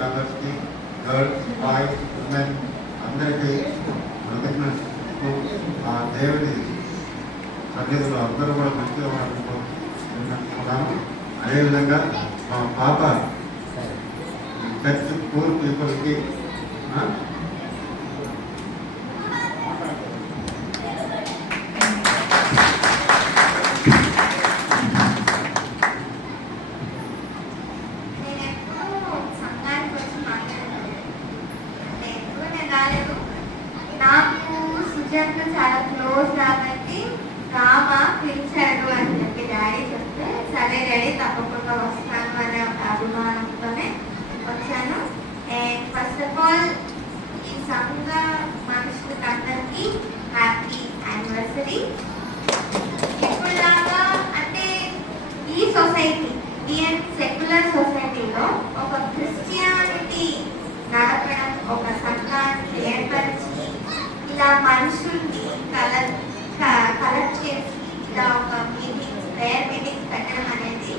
మెంబర్స్కి girls boys women అందరికీ కృతజ్ఞతలు ఆ దేవుని సన్నిధిలో అందరూ కూడా మంచిగా వాడుతూ అదేవిధంగా మా పాప చర్చ్ పూర్ పీపుల్కి Thank you ఎప్పుడూ సంఘానికి వచ్చి మాట్లాడలేదు అంటే ఎప్పుడు నేను రాలేదు నాకు సుజాత చాలా క్లోజ్ కాబట్టి రామ పిలిచాడు అని చెప్పి డాడీ చెప్తే సరే డాడీ తప్పకుండా వస్తాను అనే ఒక అభిమానంతోనే వచ్చాను. అండ్ ఫస్ట్ ఆఫ్ ఆల్ ఈ సంఘ మనుషులకి అందరికీ హ్యాపీ యానివర్సరీ ఇప్పుడులాగా అంటే ఈ సొసైటీ ఇండియన్ సెక్యులర్ సొసైటీలో ఒక క్రిస్టియానిటీ నడపడం ఒక సంఘాన్ని ఏర్పరిచి ఇలా మనుషుల్ని కలెక్ట్ కలెక్ట్ చేసి ఇలా ఒక మీటింగ్స్ ప్రేయర్ మీటింగ్స్ పెట్టడం అనేది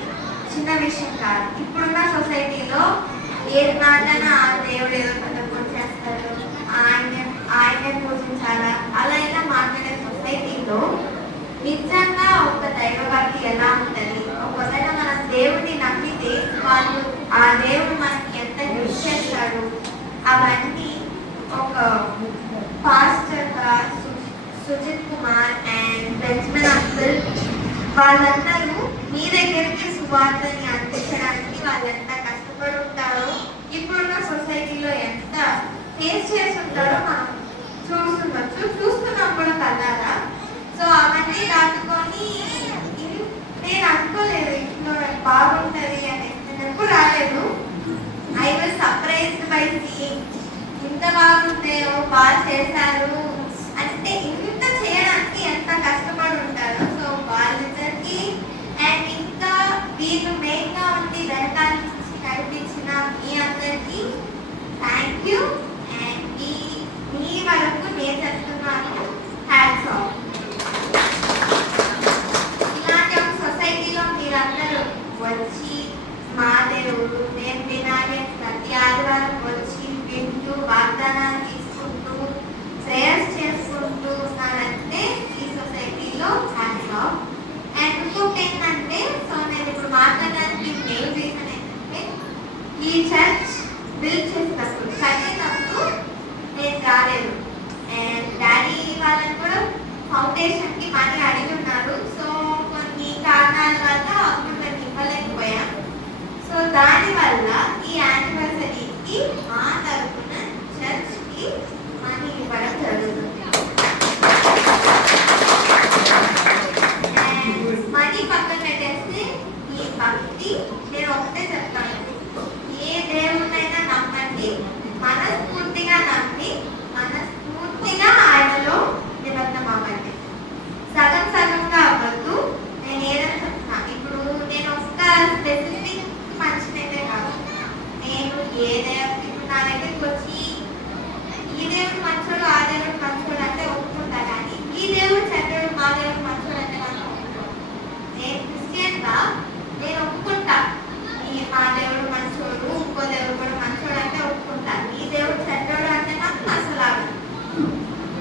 చిన్న విషయం కాదు. ఇప్పుడున్న సొసైటీలో ఏది మాటన ఆ దేవుడు ఏదో పథకం చేస్తారు ఆయన ఆయన పూజించాలా? అలా ఇలా మాట్లాడే సొసైటీలో నిజంగా ఒక దైవ భక్తి ఎలా ఉంటుంది? ఒకవేళ మనం దేవుడిని నమ్మితే వాళ్ళు ఆ దేవుడు మనకి ఎంత యూజ్ చేస్తాడు? అవన్నీ ఒక పాస్టర్ గారు Sujit Kumar and Benjamin uncle వాళ్ళందరూ మీ దగ్గరికి సువార్తని అందించడానికి వాళ్ళెంత కష్టపడి ఉంటారో ఇప్పుడున్న సొసైటీలో ఎంత కేసు చేసి ఉంటారో మనం చూస్తుండొచ్చు. చూస్తున్నాం కూడా కల్లారా సో అవన్నీ దాటుకొని నేను అనుకోలేదు ఇంట్లో బాగుంటుంది అని నేను ఎప్పుడు రాలేదు. I was surprised by seeing ఇంత బాగుంటే బాగా చేశారు. అంటే ఇంత చేయడానికి ఎంత కష్టపడి ఉంటారు సో వాళ్ళిద్దరికి అండ్ ఇంకా వీళ్ళు మెయిన్గా ఉండి వెనకాల నుంచి కనిపించిన మీ అందరికీ థ్యాంక్ యూ మీ వరకు నేను చెప్తున్నాను హ్యాట్స్ ఆఫ్ ఇలాంటి ఒక సొసైటీలో మీరందరూ వచ్చి మా దేవుడు నేను వినాలి ప్రతి ఆదివారం వచ్చి వింటూ వాగ్దానాలు తీసుకుంటూ ప్రేయర్స్ చేసుకుంటూ ఉన్నారంటే ఈ సొసైటీలో హ్యాట్స్ ఆఫ్ అండ్ ఇంకొకటి ఏంటంటే సో నేను ఇప్పుడు మాట్లాడడానికి మెయిన్ రీజన్ ఏంటంటే ఈ చర్చ్ బిల్డ్ చేసినప్పుడు కట్టేటప్పుడు నేను రాలేదు అండ్ డాడీ వాళ్ళని కూడా ఫౌండేషన్కి మనీ అడిగి ఉన్నారు సో కొన్ని కారణాల వల్ల అప్పుడు మేము ఇవ్వలేకపోయాం సో దాని వల్ల ఈ యానివర్సరీకి మా తరఫున చర్చ్కి మనీ ఇవ్వడం జరుగుతుంది And మనీ పక్కన పెట్టేస్తే ఈ భక్తి నేను ఒకటే చెప్తాను ఏ దేవుడినైనా నమ్మండి మనస్ఫూర్తిగా నమ్మి మనస్ఫూర్తిగా ఆయనలో నిమగ్నం అవ్వండి సగం సగంగా అవ్వద్దు నేను ఏదైనా చెప్తున్నా ఇప్పుడు నేను ఒక్క స్పెసిఫిక్ మనిషినైతే కాదు నేను ఏ దేవుడు ఇప్పుడు నా దగ్గరికి వచ్చి ఈ దేవుడు మంచోడు ఆ దేవుడు మంచోడు అంటే ఒప్పుకుంటా కానీ ఈ దేవుడు చెడ్డడు మా దేవుడు మంచోడు అంటే మనం ఒప్పుకోను నేను క్రిస్టియన్గా నేను ఒప్పుకుంటా ఈ మా దేవుడు మంచోడు ఇంకో దేవుడు కూడా మంచోడు అంటే ఒప్పుకుంటా ఈ దేవుడు చెడ్డోడు అంటే నాకు అసలు ఆగదు.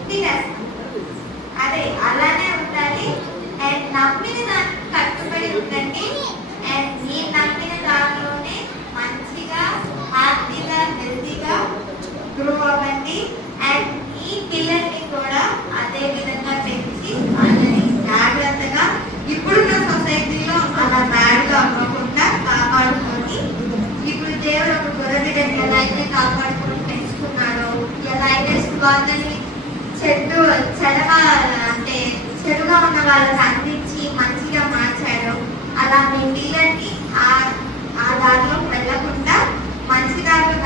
తినేస్తాను అదే అలానే ఉండాలి అండ్ నమ్మిన దానికి కట్టుబడి ఉండండి అండ్ మీరు నమ్మిన దానిలోనే మంచిగా హ్యాపీగా హెల్తీగా గ్రో అవ్వండి అండ్ ఈ పిల్లల్ని కూడా అదే విధంగా పెంచి వాళ్ళని జాగ్రత్తగా ఇప్పుడున్న సొసైటీలో అలా బ్యాడ్గా అవ్వకుండా కాపాడుకొని ఇప్పుడు దేవుడు ఒక గొర్రెని ఎలా అయితే కాపాడుకొని పెంచుకున్నాడో ఎలా అయితే సువార్తని చెడు చెడవ అంటే చెడుగా ఉన్న వాళ్ళకి అందించి మంచిగా మార్చారు. అలా మీ పిల్లలకి ఆ ఆ దారిలో వెళ్ళకుండా మంచి దారిలో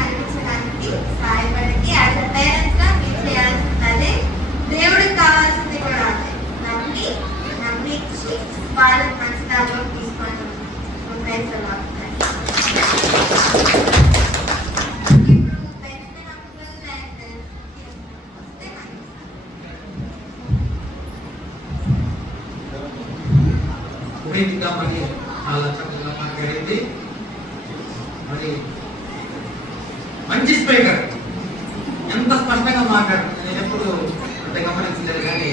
పునీతిగా మరి? చాలా చక్కగా మాట్లాడింది. మరి మంచి స్పీకర్. ఎంత స్పష్టంగా మాట్లాడుతుంది నేను ఎప్పుడు అంత గమనించలేదు కానీ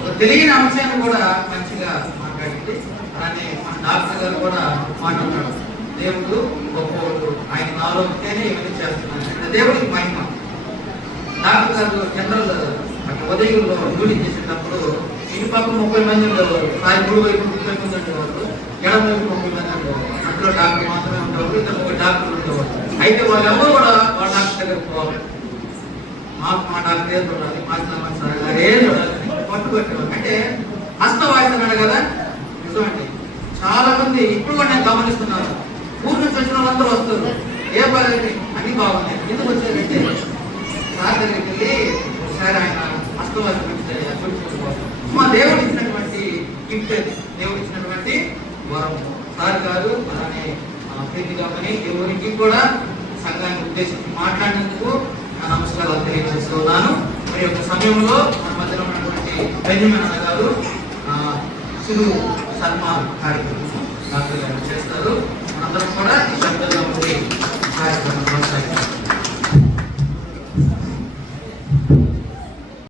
ఒక తెలియని అంశాన్ని కూడా మంచిగా మాట్లాడింది. అలానే మన డాక్టర్ గారు కూడా మాట్లాడుతున్నాడు దేవుడు గొప్పవాడు. ఆయన నాలో ఉంటేనే ఇవన్నీ చేస్తున్నాను దేవుడికి మహిమ. డాక్టర్ గారు జనరల్ అక్కడ ఉదయంలో డ్యూటీ చేసేటప్పుడు ఇటు పక్క ముప్పై మంది ఉండేవారు. సాయి గుడి వైపు ముప్పై మంది ఉండేవారు. ఎడమ వైపు ముప్పై మంది ఉండేవారు. అందులో డాక్టర్ మాత్రమే ఉండేవారు. ఇద్దరు ముగ్గురు డాక్టర్లు ఉండేవారు. అయితే వాళ్ళెవరూ కూడా వాళ్ళ డాక్టర్ దగ్గర పోవాలి. మాకు మా డాక్టర్ ఏం చూడాలి మా సామాన్ సార్ గారు ఏం చూడాలి పట్టుకొట్టేవారు అంటే హస్తం వాయిస్తున్నాడు కదా? నిజమండి. చాలా మంది ఇప్పుడు కూడా నేను గమనిస్తున్నాను. ఊరు నుంచి వచ్చిన వాళ్ళందరూ వస్తారు. ఏ పని అన్ని బాగున్నాయి. ఎందుకు వచ్చారంటే సార్ దగ్గరికి వెళ్ళి ఒకసారి ఆయన మా దేవుడు ఇచ్చినటువంటి గిఫ్ట్ దేవుడు ఇచ్చినటువంటి వరం. సార్ గారు అలానే ప్రీతి గామని ఎవరికి కూడా సంఘాన్ని ఉద్దేశించి మాట్లాడినందుకు నా నమస్కారాలు తెలియజేస్తున్నాను మరి యొక్క సమయంలో మన మధ్యలో ఉన్నటువంటి బెంజమిన్ అన్న గారు శర్మ కార్యక్రమం డాక్టర్ గారు చేస్తారు. మనందరం కూడా ఈ శబ్దంలో ఉండి